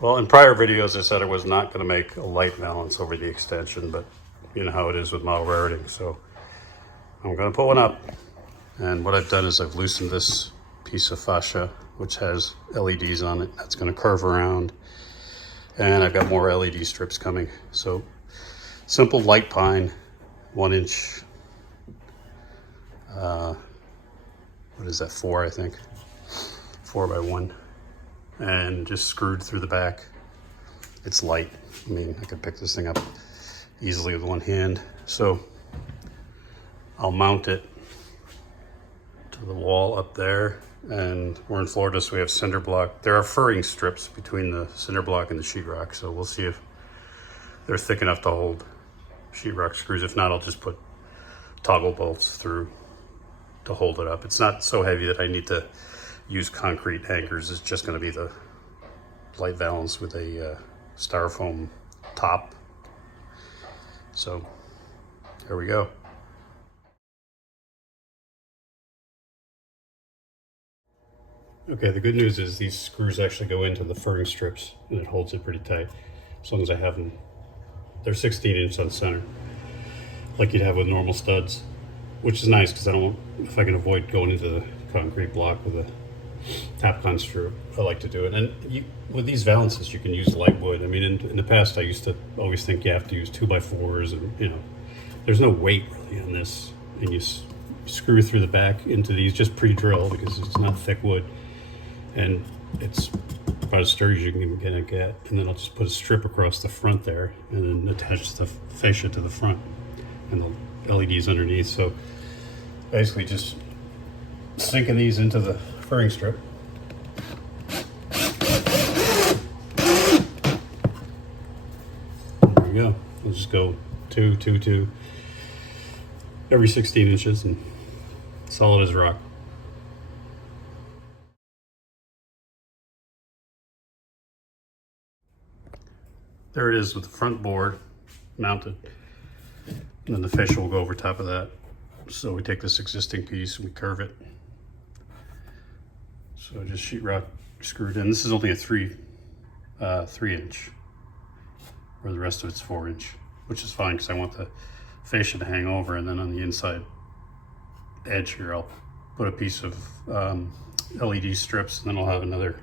Well, in prior videos, I said I was not going to make a light valance over the extension, but you know how it is with model rating, so I'm going to put one up. And what I've done is I've loosened this piece of fascia, which has LEDs on it. That's going to curve around, and I've got more LED strips coming. So simple light pine, 1 inch, what is that, 4, I think, 4 by 1, and just screwed through the back. It's light. I mean, I could pick this thing up easily with one hand. So I'll mount it to the wall up there. And we're in Florida, so we have cinder block. There are furring strips between the cinder block and the sheetrock, so we'll see if they're thick enough to hold sheetrock screws. If not, I'll just put toggle bolts through to hold it up. It's not so heavy that I need to use concrete anchors. It's just going to be the light valance with a styrofoam top. So there we go. Okay, the good news is these screws actually go into the furring strips and it holds it pretty tight. As long as I have them, they're 16-inch on center, like you'd have with normal studs, which is nice because I don't want, if I can avoid going into the concrete block with a Tapcon screw, I like to do it. And with these valances, you can use light wood. I mean, in the past, I used to always think you have to use 2x4s, and you know, there's no weight really on this. And you screw through the back into these, just pre-drill because it's not thick wood, and it's about as sturdy as you can get. And then I'll just put a strip across the front there, and then attach the fascia to the front, and the LEDs underneath. So basically, just sinking these into the furring strip. There we go. We'll just go 2, 2, 2 every 16 inches and solid as rock. There it is with the front board mounted, and then the fascia will go over top of that. So we take this existing piece and we curve it. So just sheetrock screwed in. This is only a 3 inch, where the rest of it's 4 inch, which is fine because I want the fascia to hang over. And then on the inside edge here, I'll put a piece of LED strips, and then I'll have another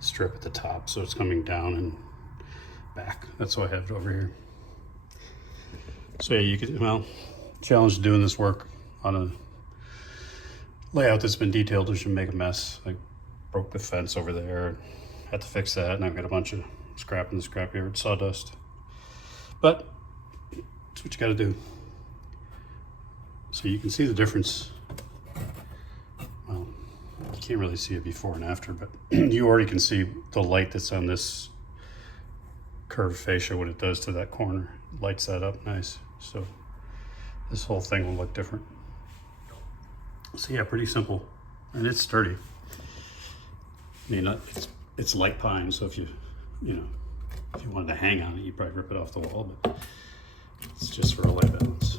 strip at the top, so it's coming down and back. That's why I have it over here. So yeah, you can, well, challenge doing this work on a layout that's been detailed is you make a mess. I broke the fence over there, had to fix that, and I've got a bunch of scrap in the scrapyard, sawdust. But that's what you got to do. So you can see the difference. Well, you can't really see it before and after, but you already can see the light that's on this curved fascia, what it does to that corner. It lights that up nice. So this whole thing will look different. So yeah, pretty simple, and it's sturdy. I mean, it's light pine, so if you wanted to hang on it, you'd probably rip it off the wall, but it's just for a light balance.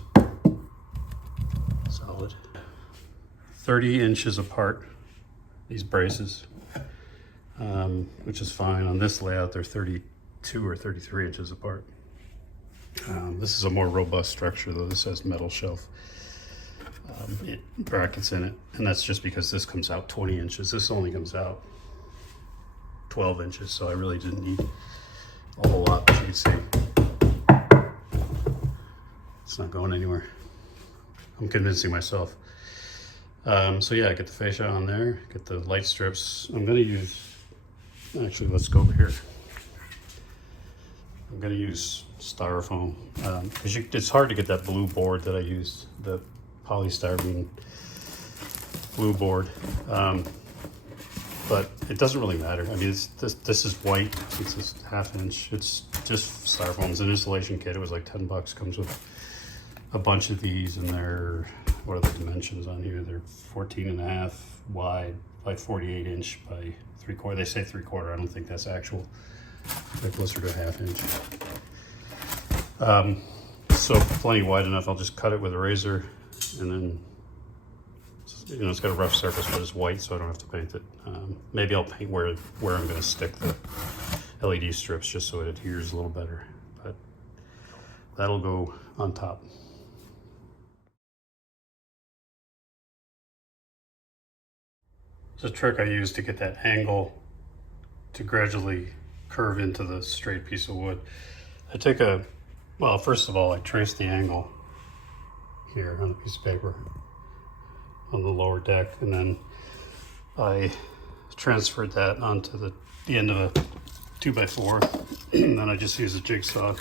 Solid. 30 inches apart, these braces, which is fine. On this layout, they're 32 or 33 inches apart. This is a more robust structure, though. This has metal shelf brackets in it, and that's just because this comes out 20 inches. This only comes out 12 inches, so I really didn't need a whole lot, but you can see it's not going anywhere. I'm convincing myself. So yeah, get the fascia on there, get the light strips. I'm gonna use, actually, let's go over here. I'm gonna use styrofoam, because it's hard to get that blue board that I used, the polystyrene blue board, but it doesn't really matter. I mean, this is white, it's this 1/2 inch. It's just styrofoam. It's an installation kit. It was like 10 bucks. Comes with a bunch of these, and they're, what are the dimensions on here? They're 14.5 wide by 48 inch by 3/4. They say 3/4. I don't think that's actual. They're closer to 1/2 inch. So plenty wide enough. I'll just cut it with a razor, and then, you know, it's got a rough surface, but it's white, so I don't have to paint it. Maybe I'll paint where I'm going to stick the LED strips just so it adheres a little better, but that'll go on top. It's a trick I use to get that angle to gradually curve into the straight piece of wood. I take well, first of all, I trace the angle here on a piece of paper on the lower deck, and then I transferred that onto the end of a 2x4, and then I just use a jigsaw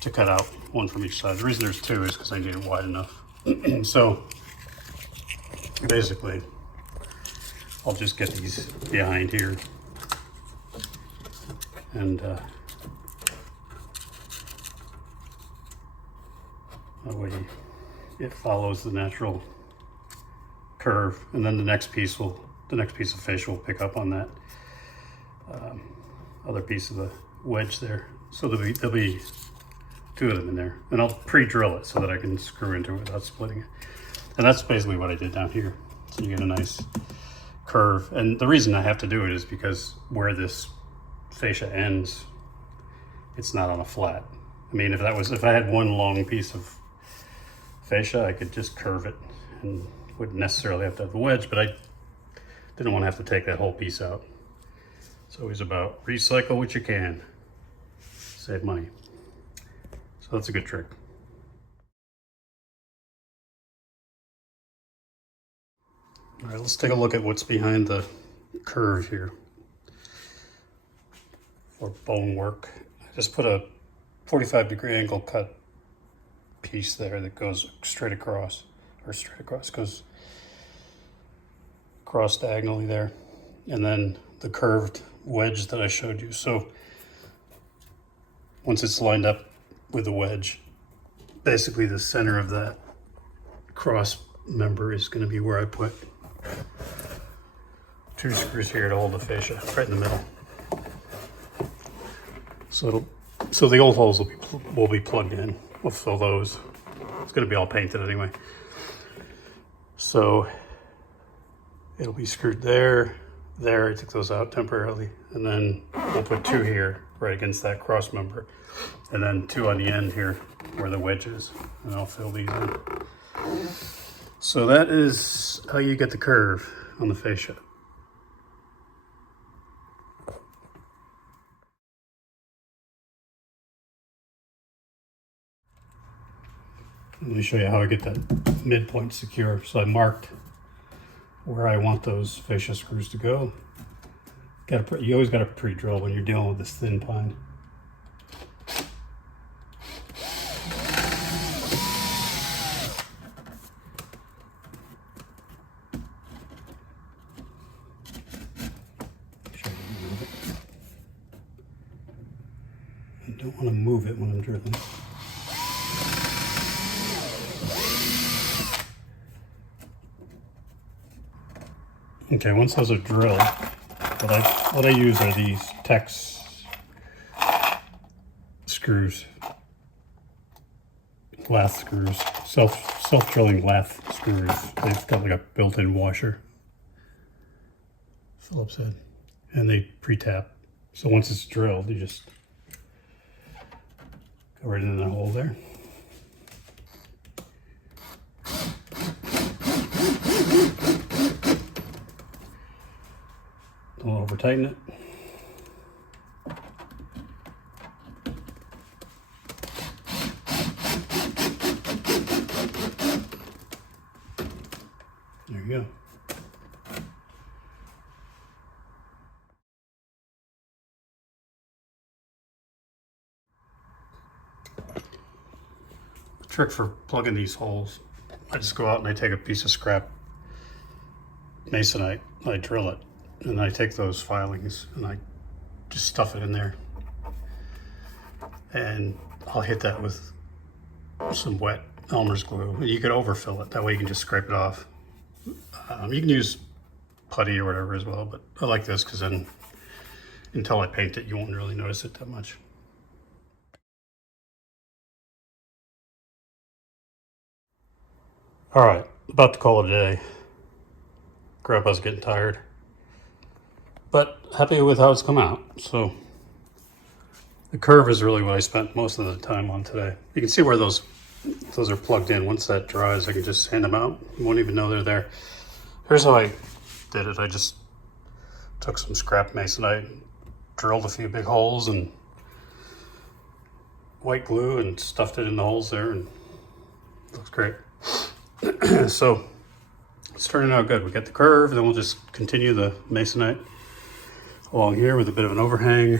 to cut out one from each side. The reason there's two is because I need it wide enough. So basically, I'll just get these behind here, and that way it follows the natural curve, and then the next piece of fascia will pick up on that other piece of the wedge there. So there'll be two of them in there, and I'll pre-drill it so that I can screw into it without splitting it. And that's basically what I did down here. So you get a nice curve, and the reason I have to do it is because where this fascia ends, it's not on a flat. I mean, if I had one long piece of fascia, I could just curve it and wouldn't necessarily have to have the wedge, but I didn't want to have to take that whole piece out. It's always about recycle what you can, save money. So that's a good trick. All right, let's take a look at what's behind the curve here for bone work. I just put a 45-degree angle cut piece there that goes straight across, goes across diagonally there, and then the curved wedge that I showed you. So once it's lined up with the wedge, basically the center of that cross member is going to be where I put two screws here to hold the fascia right in the middle. So the old holes will be plugged in. We'll fill those. It's going to be all painted anyway. So it'll be screwed there. I took those out temporarily, and then we'll put two here right against that cross member, and then two on the end here where the wedge is, and I'll fill these in. So that is how you get the curve on the fascia. Let me show you how I get that midpoint secure. So I marked where I want those fascia screws to go. You always got to pre-drill when you're dealing with this thin pine. I don't want to move it when I'm drilling. Okay, once those are drilled, what I use are these Tex screws, lath screws, self-drilling lath screws. They've got like a built-in washer, Phillips head, and they pre-tap. So once it's drilled, you just go right in that hole there. Don't over tighten it. There you go. The trick for plugging these holes, I just go out and I take a piece of scrap masonite, I drill it, and I take those filings and I just stuff it in there, and I'll hit that with some wet Elmer's glue. You could overfill it, that way you can just scrape it off. You can use putty or whatever as well, but I like this because then until I paint it, you won't really notice it that much. All right, about to call it a day. Grandpa's getting tired. but happy with how it's come out. So the curve is really what I spent most of the time on today. You can see where those are plugged in. Once that dries, I can just sand them out. You won't even know they're there. Here's how I did it. I just took some scrap masonite, drilled a few big holes, and white glue and stuffed it in the holes there, and it looks great. So it's turning out good. We got the curve, and then we'll just continue the masonite along here with a bit of an overhang.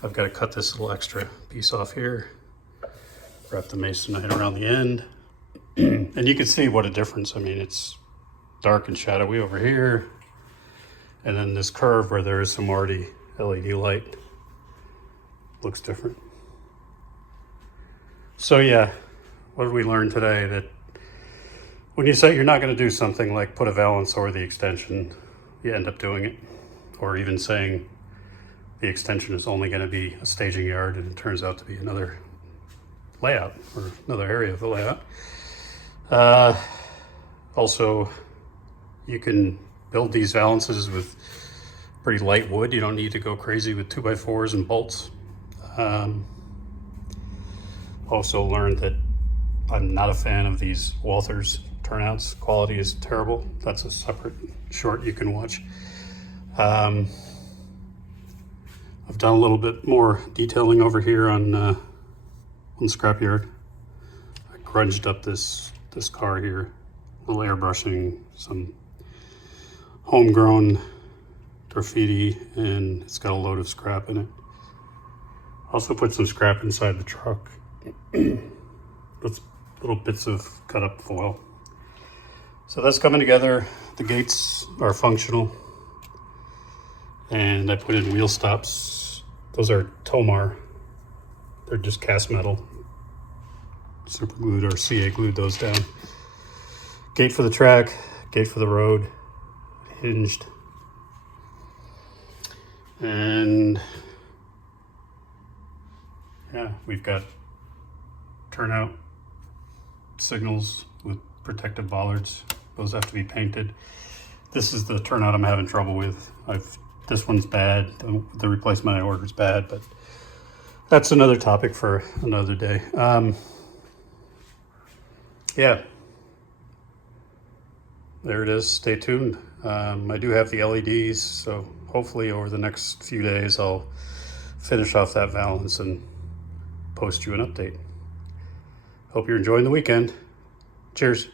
I've got to cut this little extra piece off here, wrap the masonite around the end, and you can see what a difference. I mean, it's dark and shadowy over here, and then this curve where there is some already LED light looks different. So yeah, what did we learn today? That when you say you're not going to do something like put a valance or the extension, you end up doing it. Or even saying the extension is only going to be a staging yard and it turns out to be another layout or another area of the layout. Also, you can build these valances with pretty light wood. You don't need to go crazy with 2x4s and bolts. Also learned that I'm not a fan of these Walthers turnouts. Quality is terrible. That's a separate short you can watch. I've done a little bit more detailing over here on scrapyard. I grunged up this car here, a little airbrushing, some homegrown graffiti, and it's got a load of scrap in it. Also put some scrap inside the truck. With little bits of cut up foil. So that's coming together. The gates are functional. And I put in wheel stops. Those are Tomar. They're just cast metal. Super glued or CA glued those down. Gate for the track, gate for the road, hinged. And yeah, we've got turnout signals with protective bollards. Those have to be painted. This is the turnout I'm having trouble with. This one's bad. The replacement I ordered is bad, but that's another topic for another day. Yeah, there it is. Stay tuned. I do have the LEDs, so hopefully over the next few days I'll finish off that valance and post you an update. Hope you're enjoying the weekend. Cheers.